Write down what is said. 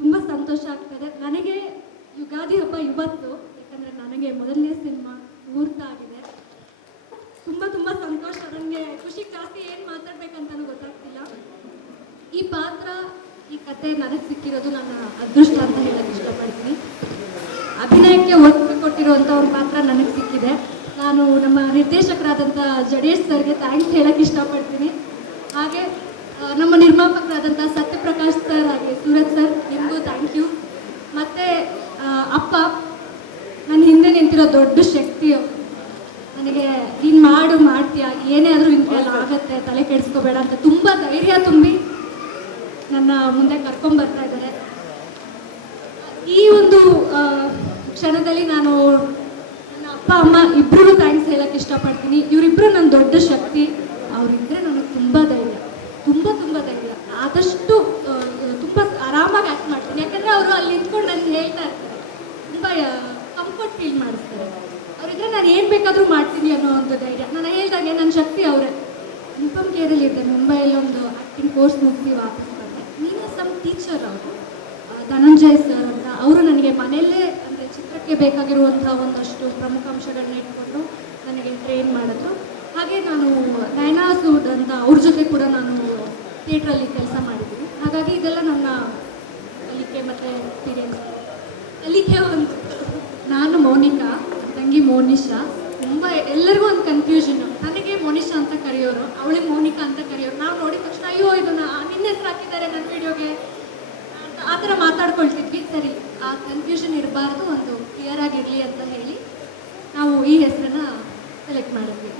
ತುಂಬ ಸಂತೋಷ ಆಗ್ತದೆ. ನನಗೆ ಯುಗಾದಿ ಹಬ್ಬ ಇವತ್ತು, ಯಾಕಂದರೆ ನನಗೆ ಮೊದಲನೇ ಸಿನಿಮಾ ಮುಹೂರ್ತ ಆಗಿದೆ. ತುಂಬ ತುಂಬ ಸಂತೋಷ. ನನಗೆ ಖುಷಿ ಜಾಸ್ತಿ ಏನು ಮಾತಾಡ್ಬೇಕಂತಲೂ ಗೊತ್ತಾಗ್ತಿಲ್ಲ. ಈ ಪಾತ್ರ, ಈ ಕತೆ ನನಗೆ ಸಿಕ್ಕಿರೋದು ನನ್ನ ಅದೃಷ್ಟ ಅಂತ ಹೇಳಕ್ಕೆ ಇಷ್ಟಪಡ್ತೀನಿ. ಅಭಿನಯಕ್ಕೆ ಒತ್ತು ಕೊಟ್ಟಿರುವಂಥ ಒಂದು ಪಾತ್ರ ನನಗೆ ಸಿಕ್ಕಿದೆ. ನಾನು ನಮ್ಮ ನಿರ್ದೇಶಕರಾದಂಥ ಜಡೇಶ್ ಸರ್ಗೆ ಥ್ಯಾಂಕ್ಸ್ ಹೇಳಕ್ಕೆ ಇಷ್ಟಪಡ್ತೀನಿ. ಹಾಗೆ ನಮ್ಮ ನಿರ್ಮಾಪಕರಾದಂಥ ಸತ್ಯಪ್ರಕಾಶ್ ಸರ್ ಹಾಗೆ ಸೂರಜ್ ಸರ್ ನಿಮಗೂ ಥ್ಯಾಂಕ್ ಯು ಮತ್ತು ಅಪ್ಪ ನನ್ನ ಹಿಂದೆ ನಿಂತಿರೋ ದೊಡ್ಡ ಶಕ್ತಿ ನನಗೆ ನೀನು ಮಾಡು ಮಾಡ್ತೀಯ. ಏನೇ ಆದರೂ ಕೈಯಲ್ಲಿ ಆಗತ್ತೆ ತಲೆ ಕೆಡಿಸ್ಕೋಬೇಡ ಅಂತ ತುಂಬ ಧೈರ್ಯ ತುಂಬಿ ನನ್ನ ಮುಂದೆ ಕರ್ಕೊಂಬರ್ತಾ ಇದ್ದಾರೆ. ಈ ಒಂದು ಕ್ಷಣದಲ್ಲಿ ನಾನು ನನ್ನ ಅಪ್ಪ ಅಮ್ಮ ಇಬ್ಬರಿಗೂ ಥ್ಯಾಂಕ್ಸ್ ಹೇಳಕ್ಕೆ ಇಷ್ಟಪಡ್ತೀನಿ. ಇವರಿಬ್ಬರು ನನ್ನ ದೊಡ್ಡ ಶಕ್ತಿ. ಅವರಿದ್ದರೆ ನನಗೆ ತುಂಬ ಧೈರ್ಯ ತುಂಬ ತುಂಬ ಧೈರ್ಯ. ಆದಷ್ಟು ತುಂಬ ಆರಾಮಾಗಿ ಆ್ಯಕ್ಟ್ ಮಾಡ್ತೀನಿ. ಯಾಕಂದರೆ ಅವರು ಅಲ್ಲಿ ನಿಂತ್ಕೊಂಡು ನನಗೆ ಹೇಳ್ತಾ ಇರ್ತಾರೆ ತುಂಬ ಕಂಫರ್ಟ್ ಫೀಲ್ ಮಾಡಿಸ್ತಾರೆ ಅವರಿದ್ರೆ ನಾನು ಏನು ಬೇಕಾದರೂ ಮಾಡ್ತೀನಿ ಅನ್ನೋ ಒಂದು ಧೈರ್ಯ. ನಾನು ಹೇಳ್ದಾಗೆ ನನ್ನ ಶಕ್ತಿ ಅವರೇ. ಅನುಪಮ್ ಕೇರಲ್ಲಿ ಇದ್ದೆ ಮುಂಬೈಯಲ್ಲಿ ಒಂದು ಆಕ್ಟಿಂಗ್ ಕೋರ್ಸ್ ಮುಗಿಸಿ ವಾಪಸ್ ಬಂದೆ. ನೀನೇ ಸಮ್ ಟೀಚರ್ ಅವರು. ಧನಂಜಯ್ ಸರ್ ಅಂತ. ಅವರು ನನಗೆ ಮನೆಯಲ್ಲೇ, ಅಂದರೆ ಚಿತ್ರಕ್ಕೆ ಬೇಕಾಗಿರುವಂಥ ಒಂದಷ್ಟು ಪ್ರಮುಖ ಅಂಶಗಳನ್ನ ಇಟ್ಕೊಂಡು ನನಗೆ ಟ್ರೈನ್ ಮಾಡಿದ್ರು. ಹಾಗೆ ನಾನು, ನಯನಾ ಅಂತ ಅವ್ರ ಜೊತೆ ಕೂಡ ನಾನು ಥಿಯೇಟ್ರಲ್ಲಿ ಕೆಲಸ ಮಾಡಿದ್ದೀನಿ. ಹಾಗಾಗಿ ಇದೆಲ್ಲ ನನ್ನ ಕಲಿಕೆ ಮತ್ತು ಎಕ್ಸ್ಪೀರಿಯನ್ಸ್ ಕಲಿಕೆ ಒಂದು. ನಾನು ಮೌನಿಕಾ, ತಂಗಿ ಮೋನಿಶಾ. ಎಲ್ಲರಿಗೂ ಒಂದು ಕನ್ಫ್ಯೂಷನ್ ನನಗೆ ಮೋನಿಶಾ ಅಂತ ಕರೆಯೋರು ಅವಳಿಗೆ ಮೋನಿಕಾ ಅಂತ ಕರೆಯೋರು. ನಾವು ನೋಡಿದ ತಕ್ಷಣ, ಅಯ್ಯೋ ಇದನ್ನ ನಿನ್ನ ಹೆಸರು ಹಾಕಿದ್ದಾರೆ ನನ್ನ ವಿಡಿಯೋಗೆ ಆ ಥರ ಮಾತಾಡ್ಕೊಳ್ತಿದ್ವಿ. ಸರಿ, ಆ ಕನ್ಫ್ಯೂಷನ್ ಇರಬಾರ್ದು, ಒಂದು ಕ್ಲಿಯರ್ ಆಗಿರಲಿ ಅಂತ ಹೇಳಿ ನಾವು ಈ ಹೆಸರನ್ನ ಸೆಲೆಕ್ಟ್ ಮಾಡಿದ್ವಿ.